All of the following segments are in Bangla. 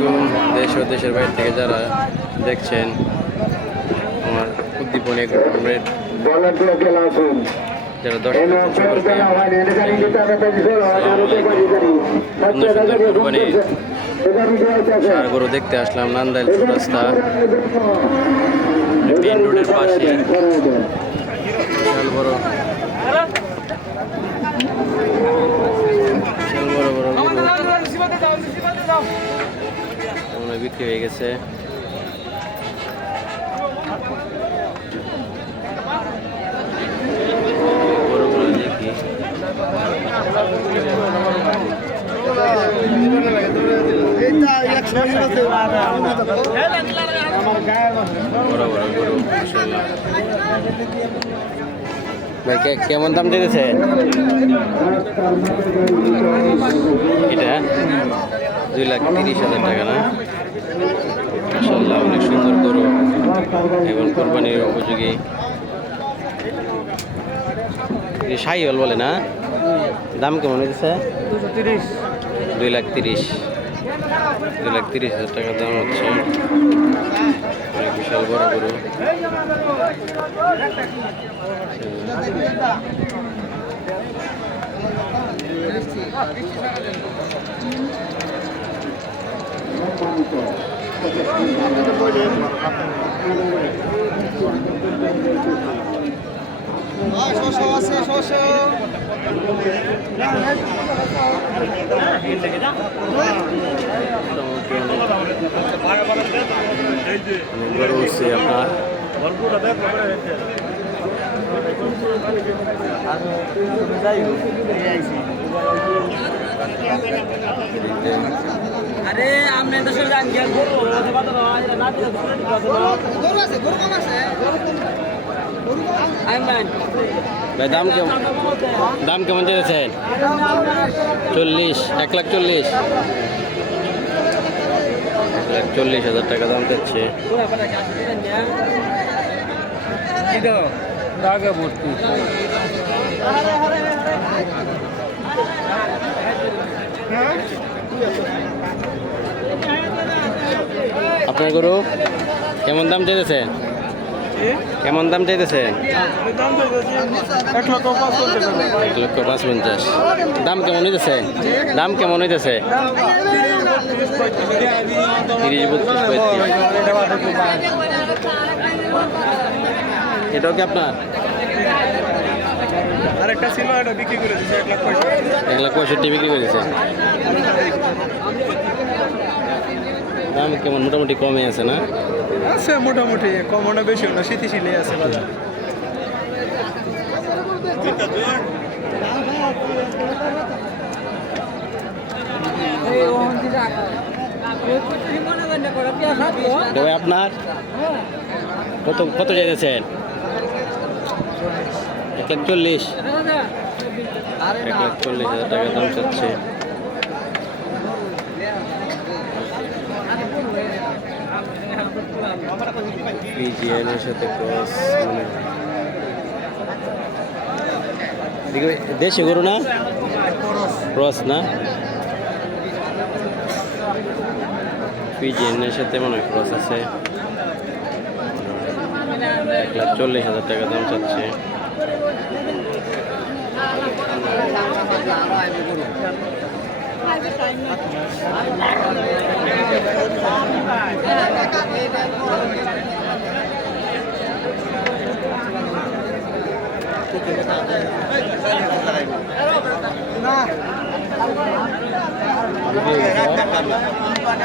আলাইকুম। দেশ ও দেশের বাইরে থেকে যারা দেখছেন আমার উদ্দীপনী গ্রুপের যারা দর্শক কুরবানির ষাঁড় গরু দেখতে আসলাম নান্দাইল রাস্তা মেন রোডের পাশে। বিশাল বড় গরু বিক্রি হয়ে গেছে। গরুগুলো দেখি বড় বড় গরু মাশাআল্লাহ। ভাই কেমন দাম দিতেছে এটা? 2,30,000 টাকা না? মাশাআল্লাহ, অনেক সুন্দর গরু, এখন কোরবানির উপযোগী। শাহিওয়াল বলে না? দাম কেমন হয়েছে? 2,30,000 টাকা দাম হচ্ছে। অনেক বিশাল বড় গরু। গরু হচ্ছে আপনার আরে আমনে তো সব জান গেল গরু আছে কত না দিলে গরু আছে গরু কম আছে আইমান ভাই দাম কেমন চাইছেন? 40, 1,40,000 1,40,000 টাকা দাম চাচ্ছে। আপনার গরু কেমন দাম চাইতেছে? কেমন দাম চাইতেছে? 1,55,000। দাম কেমন হইতেছে? দাম কেমন হইতেছে? 30-32 এটাও কি আপনার? আরেকটা ছিল, এটা বিক্রি করে দিয়েছে 1,65,000 বিক্রি করে দিয়েছে। দাম কেমন মোটামুটি কমে আছে না? আছে মোটামুটি, কমও বেশি না, শীতশীলই আছে বাজার। আপনার কত চাইতেছেন? 1,40,000 টাকা দাম চাচ্ছে। পিজিএনের সাথে ক্রস, মানে দেশি গরু না? ক্রস না? পিজিএনের সাথে মনে হয় ক্রস আছে। 1,40,000 টাকা দাম চাচ্ছে।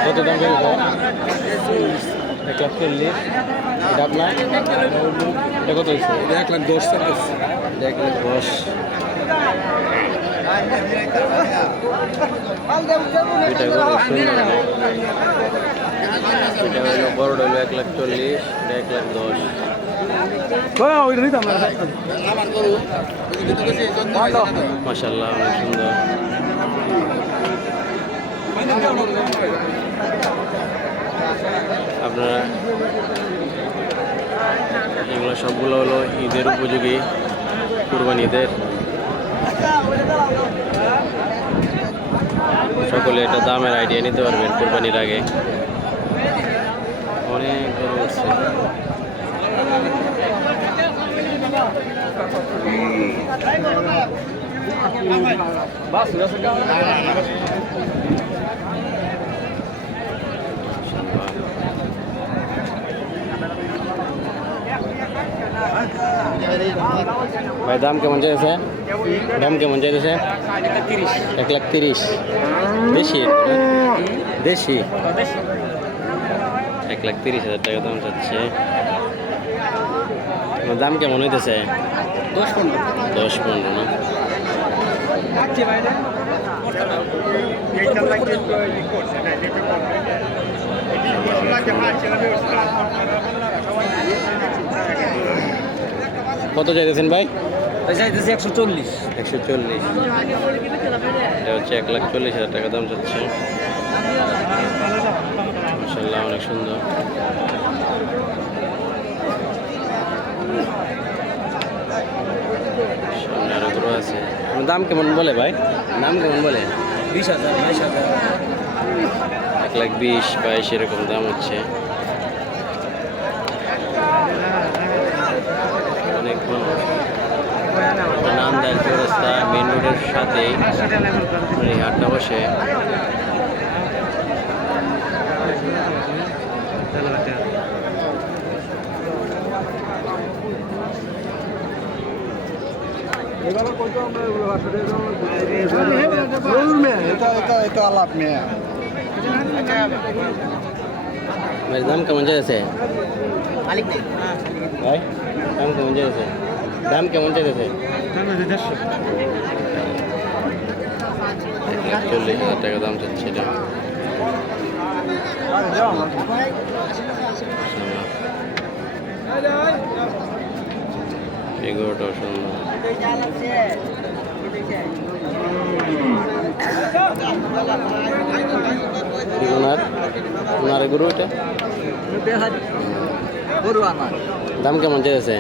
কত দাম পেয়েছে? 1,40,000। এটা আপনার? এটা কত হয়েছে? 1,10,000 টাকা। 1,10,000। এটা গরু সুন্দর, এটা হলো বড়টা হলো 1,40,000, এটা 1,10,000। মাশাআল্লাহ, অনেক সুন্দর। আপনারা এগুলো সবগুলো হলো ঈদের উপযোগী, কুরবানি ঈদের। সকলে এটা দামের আইডিয়া নিতে পারবেন কোরবানির আগে। অনেক গরু উঠছে। ভাই দাম কেমন চাইছে? দাম কেমন চাইতেছে? 1,30,000। দেশি দেশি 1,30,000 টাকা দাম চাচ্ছে। দাম কেমন হইতেছে? 10-15 না? কত চাইতেছেন ভাই? চাইতেছি 140। 140। এটা হচ্ছে 1,40,000 টাকা দাম চাচ্ছে। মাশাআল্লাহ অনেক সুন্দর। সামনে আরো গরু আছে। দাম কেমন বলে ভাই? দাম কেমন বলে? 20,000 22,000। 1,20,000-22,000 এরকম দাম হচ্ছে। অনেক নান্দাইল চৌরাস্তা মেন রোডের সাথেই এই হাটটা বসে। দাম কেমন চাইছে ভাই? দাম কেমন চাইছে? দাম কেমন চাইতেছে? 1,40,000 টাকা দাম চাচ্ছে এটা। এই গরুটাও সুন্দর। ওনার গরু এটা দাম কেমন চাইছে?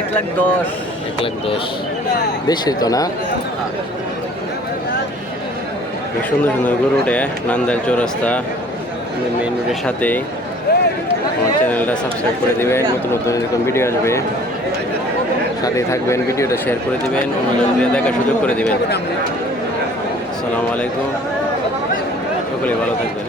1,10,000। 1,10,000 বেশি তো না? সুন্দর সুন্দর গরু উঠে নান্দাইল চৌরাস্তা মেইন রোডের সাথে। আমার চ্যানেলটা সাবস্ক্রাইব করে দিবেন, নতুন নতুন এরকম ভিডিও আসবে, সাথেই থাকবেন। ভিডিওটা শেয়ার করে দিবেন, অন্যজনদের দেখার সুযোগ করে দিবেন। আসসালামু আলাইকুম, সকলেই ভালো থাকবেন।